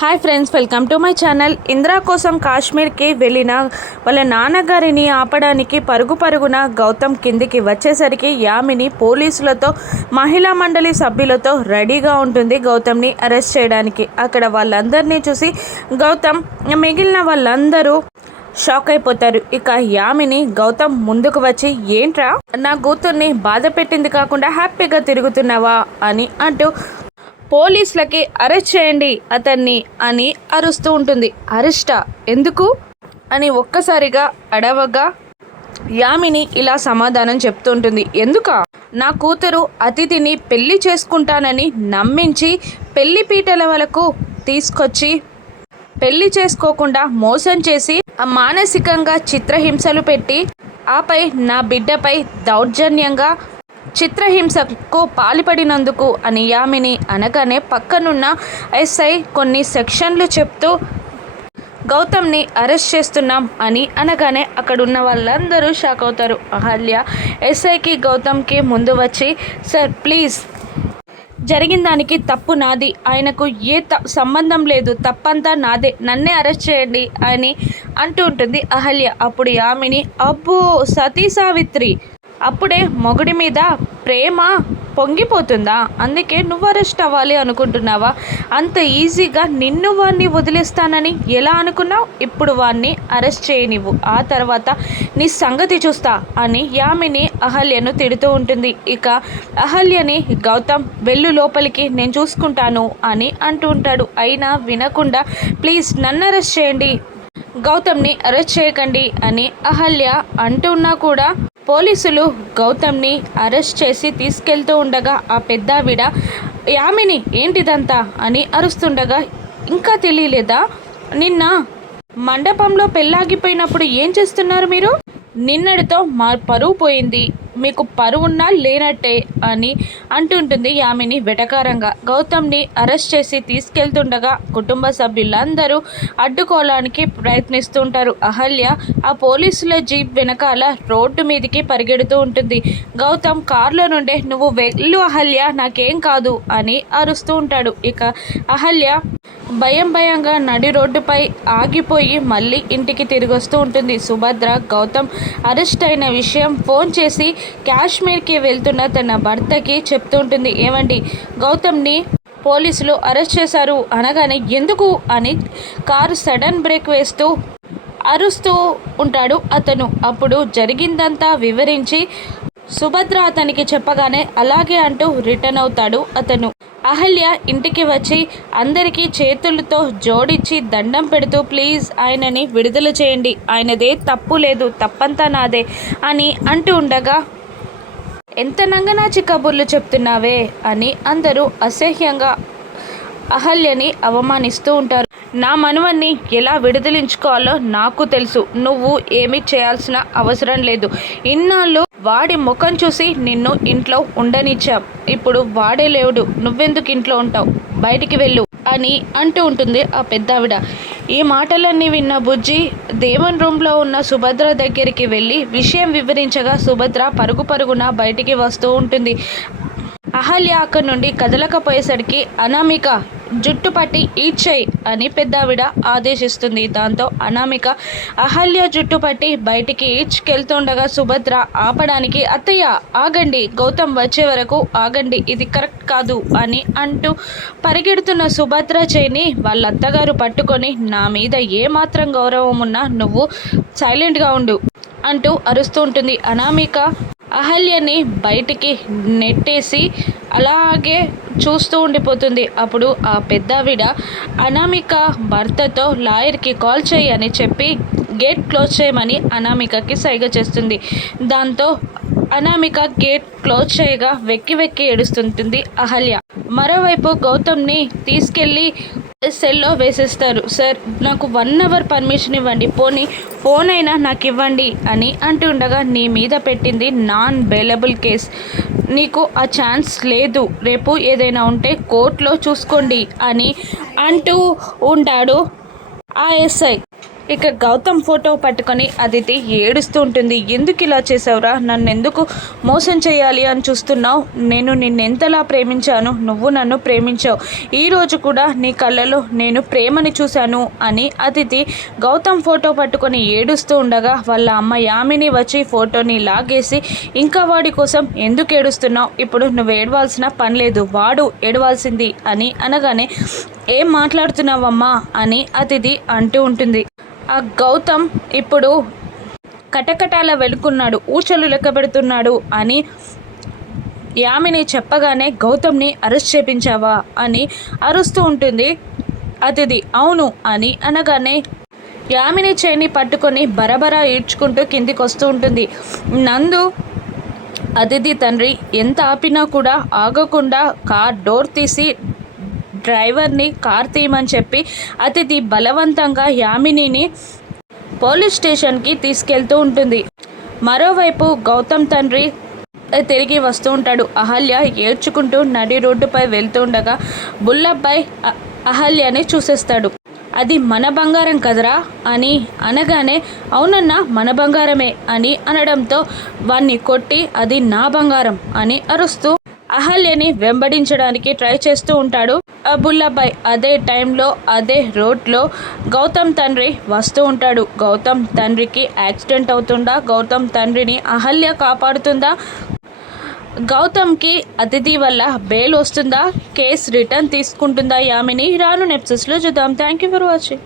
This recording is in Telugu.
Hi friends, welcome to my channel. Indira కోసం కాశ్మీర్కి వెళ్ళిన వాళ్ళ నాన్నగారిని ఆపడానికి పరుగున గౌతమ్ కిందికి వచ్చేసరికి యామిని పోలీసులతో మహిళా మండలి సభ్యులతో రెడీగా ఉంటుంది గౌతమ్ని అరెస్ట్ చేయడానికి. అక్కడ వాళ్ళందరినీ చూసి గౌతమ్ మిగిలిన వాళ్ళందరూ షాక్ అయిపోతారు. ఇక యామిని గౌతమ్ ముందుకు వచ్చి, ఏంట్రా నా కూతుర్ని బాధ పెట్టింది కాకుండా హ్యాపీగా తిరుగుతున్నావా అని అంటూ పోలీసులకి అరెస్ట్ చేయండి అతన్ని అని అరుస్తూ ఉంటుంది. అరెస్టా ఎందుకు అని ఒక్కసారిగా అడవగా యామిని ఇలా సమాధానం చెప్తూ ఉంటుంది. ఎందుక నా కూతురు అతిథిని పెళ్లి చేసుకుంటానని నమ్మించి పెళ్లి పీటల వరకు తీసుకొచ్చి పెళ్లి చేసుకోకుండా మోసం చేసి మానసికంగా చిత్రహింసలు పెట్టి ఆపై నా బిడ్డపై దౌర్జన్యంగా చిత్రహింసకు పాల్పడినందుకు అని యామిని అనగానే పక్కనున్న ఎస్ఐ కొన్ని సెక్షన్లు చెప్తూ గౌతమ్ని అరెస్ట్ చేస్తున్నాం అని అనగానే అక్కడున్న వాళ్ళందరూ షాక్ అవుతారు. అహల్య ఎస్ఐకి గౌతమ్కి ముందు వచ్చి, సార్ ప్లీజ్, జరిగిన దానికి తప్పు నాది, ఆయనకు ఏ సంబంధం లేదు, తప్పంతా నాదే, నన్నే అరెస్ట్ చేయండి అని అంటూ ఉంటుంది అహల్య. అప్పుడు యామిని, అబ్బో సతీ సావిత్రి, అప్పుడే మొగుడి మీద ప్రేమ పొంగిపోతుందా? అందుకే నువ్వు అరెస్ట్ అవ్వాలి అనుకుంటున్నావా? అంత ఈజీగా నిన్ను వాడిని వదిలేస్తానని ఎలా అనుకున్నావు? ఇప్పుడు వాడిని అరెస్ట్ చేయనివ్వు, ఆ తర్వాత నీ సంగతి చూస్తా అని యామిని అహల్యను తిడుతూ ఉంటుంది. ఇక అహల్యని గౌతమ్ వెళ్ళు లోపలికి, నేను చూసుకుంటాను అని అంటూ ఉంటాడు. అయినా వినకుండా, ప్లీజ్ నన్ను అరెస్ట్ చేయండి, గౌతమ్ని అరెస్ట్ చేయకండి అని అహల్య అంటున్నా కూడా పోలీసులు గౌతమ్ని అరెస్ట్ చేసి తీసుకెళ్తూ ఉండగా ఆ పెద్దావిడ, యామిని ఏంటిదంతా అని అరుస్తుండగా, ఇంకా తెలియలేదా? నిన్న మండపంలో పెళ్ళాగిపోయినప్పుడు ఏం చేస్తున్నారు మీరు? నిన్నటితో మా పరువు పోయింది, మీకు పరువున్నా లేనట్టే అని అంటుంటుంది యామిని వెటకారంగా. గౌతమ్ని అరెస్ట్ చేసి తీసుకెళ్తుండగా కుటుంబ సభ్యులందరూ అడ్డుకోవడానికి ప్రయత్నిస్తుంటారు. అహల్య ఆ పోలీసుల జీప్ వెనకాల రోడ్డు మీదకి పరిగెడుతూ ఉంటుంది. గౌతమ్ కారులో నుండే, నువ్వు వెళ్ళు అహల్య, నాకేం కాదు అని అరుస్తూ ఉంటాడు. ఇక అహల్య భయంగా నడి రోడ్డుపై ఆగిపోయి మళ్ళీ ఇంటికి తిరిగి వస్తూ ఉంటుంది. సుభద్ర గౌతమ్ అరెస్ట్ అయిన విషయం ఫోన్ చేసి కాశ్మీర్కి వెళ్తున్న తన భర్తకి చెప్తూ ఉంటుంది. ఏమండి, గౌతమ్ని పోలీసులు అరెస్ట్ చేశారు అనగానే, ఎందుకు అని కారు సడన్ బ్రేక్ వేస్తూ అరుస్తూ ఉంటాడు అతను. అప్పుడు జరిగిందంతా వివరించి సుభద్ర అతనికి చెప్పగానే అలాగే అంటూ రిటర్న్ అవుతాడు అతను. అహల్య ఇంటికి వచ్చి అందరికీ చేతులతో జోడించి దండం పెడుతూ, ప్లీజ్ ఆయనని విడుదల చేయండి, ఆయనదే తప్పు లేదు, తప్పంతా నాదే అని అంటూ ఉండగా, ఎంత నంగనాచి కబుర్లు చెప్తున్నావే అని అందరూ అసహ్యంగా అహల్యని అవమానిస్తూ ఉంటారు. నా మనవన్ని ఎలా విడుదలించుకోవాలో నాకు తెలుసు, నువ్వు ఏమీ చేయాల్సిన అవసరం లేదు. ఇన్నాళ్ళు వాడి ముఖం చూసి నిన్ను ఇంట్లో ఉండనిచ్చాం, ఇప్పుడు వాడే లేవుడు, నువ్వెందుకు ఇంట్లో ఉంటావు, బయటికి వెళ్ళు అని అంటూ ఉంటుంది ఆ పెద్దావిడ. ఈ మాటలన్నీ విన్న బుజ్జి దేవుని రూమ్లో ఉన్న సుభద్ర దగ్గరికి వెళ్ళి విషయం వివరించగా సుభద్ర పరుగున బయటికి వస్తూ ఉంటుంది. అహల్య అక్కడి నుండి కదలకపోయేసరికి అనామిక జుట్టు పట్టి ఈడ్చేయి అని పెద్దావిడ ఆదేశిస్తుంది. దాంతో అనామిక అహల్య జుట్టు పట్టి బయటికి ఈడ్చుకెళ్తుండగా సుభద్ర ఆపడానికి, అత్తయ్య ఆగండి, గౌతమ్ వచ్చే వరకు ఆగండి, ఇది కరెక్ట్ కాదు అని అంటూ పరిగెడుతున్న సుభద్ర చేయిని వాళ్ళ అత్తగారు పట్టుకొని, నా మీద ఏమాత్రం గౌరవం ఉన్నా నువ్వు సైలెంట్గా ఉండు అంటూ అరుస్తూ ఉంటుంది. అనామిక అహల్యని బయటికి నెట్టేసి అలాగే చూస్తూ ఉండిపోతుంది. అప్పుడు ఆ పెద్దావిడ అనామిక భర్తతో లాయర్కి కాల్ చేయి అని చెప్పి గేట్ క్లోజ్ చేయమని అనామికకి సైగ చేస్తుంది. దాంతో అనామిక గేట్ క్లోజ్ చేయగా వెక్కి ఏడుస్తుంటుంది అహల్య. మరోవైపు గౌతమ్ని తీసుకెళ్ళి సెల్లో వేసేస్తారు. సార్, నాకు 1 అవర్ పర్మిషన్ ఇవ్వండి, పోనీ ఫోన్ అయినా నాకు ఇవ్వండి అని అంటుండగా, నీ మీద పెట్టింది నాన్ బెయిలబుల్ కేస్, నీకు ఆ ఛాన్స్ లేదు, రేపు ఏదైనా ఉంటే కోర్టులో చూసుకోండి అని అంటూ ఉంటాడు ఆ ఎస్ఐ. ఇక గౌతమ్ ఫోటో పట్టుకొని అదితి ఏడుస్తూ ఉంటుంది. ఎందుకు ఇలా చేసావురా, నన్ను ఎందుకు మోసం చేయాలి అని చూస్తున్నావు? నేను నిన్నెంతలా ప్రేమించాను, నువ్వు నన్ను ప్రేమించావు. ఈరోజు కూడా నీ కళ్ళలో నేను ప్రేమని చూశాను అని అదితి గౌతమ్ ఫోటో పట్టుకొని ఏడుస్తూ ఉండగా వాళ్ళ అమ్మ యామిని వచ్చి ఫోటోని లాగేసి, ఇంకా వాడి కోసం ఎందుకు ఏడుస్తున్నావు, ఇప్పుడు నువ్వు ఏడవాల్సిన పని లేదు, వాడు ఏడవాల్సింది అని అనగానే, ఏం మాట్లాడుతున్నావమ్మా అని అతిథి అంటూ ఉంటుంది. ఆ గౌతమ్ ఇప్పుడు కటకటాల వెలుకున్నాడు, ఊచలు లెక్క పెడుతున్నాడు అని యామిని చెప్పగానే, గౌతమ్ని అరెస్ట్ చేపించావా అని అరుస్తూ ఉంటుంది అతిథి. అవును అని అనగానే యామిని చేయిని పట్టుకొని బరబరా ఈడ్చుకుంటూ కిందికి వస్తూ ఉంటుంది. నందు అతిథి తండ్రి ఎంత ఆపినా కూడా ఆగకుండా కార్ డోర్ తీసి డ్రైవర్ని కార్ తీయమని చెప్పి అతిథి బలవంతంగా యామినిని పోలీస్ స్టేషన్కి తీసుకెళ్తూ ఉంటుంది. మరోవైపు గౌతమ్ తండ్రి తిరిగి వస్తూ ఉంటాడు. అహల్య ఏడ్చుకుంటూ నడి రోడ్డుపై వెళ్తూ ఉండగా బుల్లబ్బాయ్ అహల్యని చూసేస్తాడు. అది మన బంగారం కదరా అని అనగానే, అవునన్నా మన బంగారమే అని అనడంతో వాణ్ణి కొట్టి, అది నా బంగారం అని అరుస్తూ అహల్యని వెంబడించడానికి ట్రై చేస్తూ ఉంటాడు బుల్లబ్బాయ్. అదే టైంలో అదే రోడ్లో గౌతమ్ తండ్రి వస్తూ ఉంటాడు. గౌతమ్ తండ్రికి యాక్సిడెంట్ అవుతుందా, గౌతమ్ తండ్రిని అహల్య కాపాడుతుందా, గౌతమ్కి అతిథి వల్ల బెయిల్ వస్తుందా, కేసు రిటర్న్ తీసుకుంటుందా యామిని, రాను ఎపిసోడ్స్లో చూద్దాం. Thank you for watching.